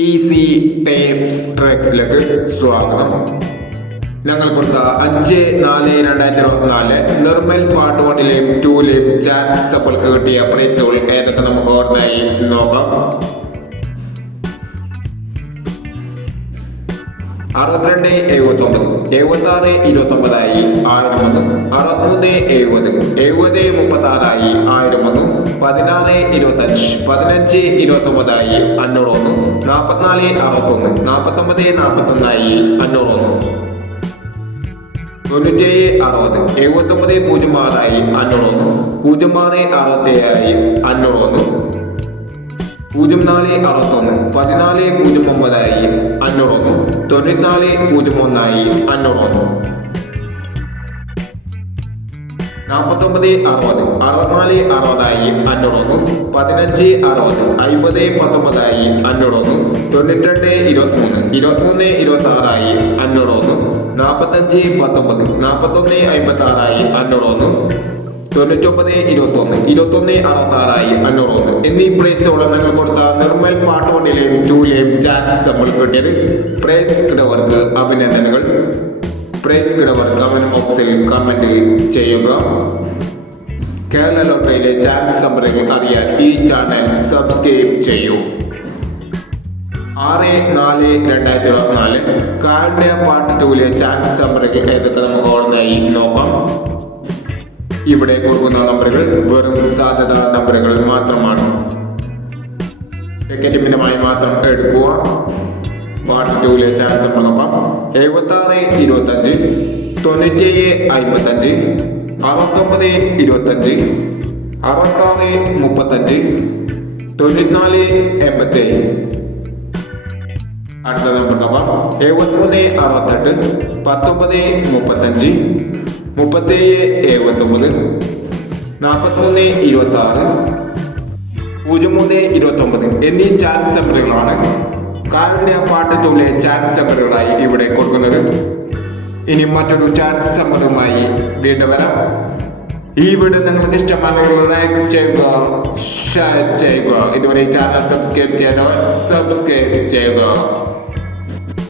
Easy tapes ട്രാക്സിലേക്ക് സ്വാഗതം. ഞങ്ങൾ കൊടുത്ത 5/4/2024 നിർമ്മൽ പാർട്ട് 1ലെയും 2ലെയും ചാൻസ് സപ്പൾക്ക് കിട്ടിയ പ്രൈസുകൾ ഏതൊക്കെ നമുക്ക് ഓർമ്മയായി നോക്കാം. 62/79, 76/29 1001, 63/70, 70/36 1001, 16/25, 15/29 501, 44/61, 49/41 501, 97/60, 79/06 501, 06/67 501, 04/61, 14/09 501, 94/01 501, 49/60, 64/60 501, 15/60, 50/19 501, 92/23, 23/26 501, 45/19, 41/56 501, 99/21, 21/66 501 എന്നീ പ്രൈസുകൾ ഞങ്ങൾ കൊടുത്ത നിർമ്മൽ പാർട്ട് 1ലെയും 2ലെയും ചാൻസ് നമ്മൾ കിട്ടിയത്. പ്രൈസ് കിടവർക്ക് അഭിനന്ദനങ്ങൾ. പ്രൈസ് കിടവർ കമന്റ് ബോക്സിൽ കമന്റ് ചെയ്യുക. കേരള ലോട്ടറിയിലെ ചാൻസ് നമ്പറുകൾ അറിയാൻ ഈ ചാനൽ സബ്സ്ക്രൈബ് ചെയ്യൂ. 6/4/2024 കാർഡിയ പാർട്ട് 2ലെ ചാൻസ് നമ്പറുകൾ ഏതൊക്കെ നമുക്ക് ഓർമ്മയായി നോക്കാം. ഇവിടെ കൊടുക്കുന്ന നമ്പറുകൾ വെറും സാധ്യത നമ്പറുകൾ മാത്രമാണ്. ടിക്കറ്റ് മിതമായി മാത്രം എടുക്കുക. പാർട്ട് 2ലെ ചാൻസ് നമ്മൾ നോക്കാം. 76/25, 97/55, 69/25, 66/35, 94/87. അടുത്ത നമ്പർ നോക്കാം. 73/68, 19/35, 37/79, 43/26, 03/29 എന്നീ ചാൻസ് നമ്പറുകളാണ് കാരുണ്യ പാർട്ട് 2ലെ ചാൻസ് നമ്പറുകളായി ഇവിടെ കൊടുക്കുന്നത്. ഇനി മറ്റൊരു ചാൻസ് നമ്പറുമായി വീണ്ടും വരാം. ഈ വീഡിയോ നിങ്ങൾക്ക് ഇഷ്ടമാണെങ്കിൽ ലൈക്ക് ചെയ്യുക, ഷെയർ ചെയ്യുക. ഇതുവരെ ചാനൽ സബ്സ്ക്രൈബ് ചെയ്തവർ സബ്സ്ക്രൈബ് ചെയ്യുക.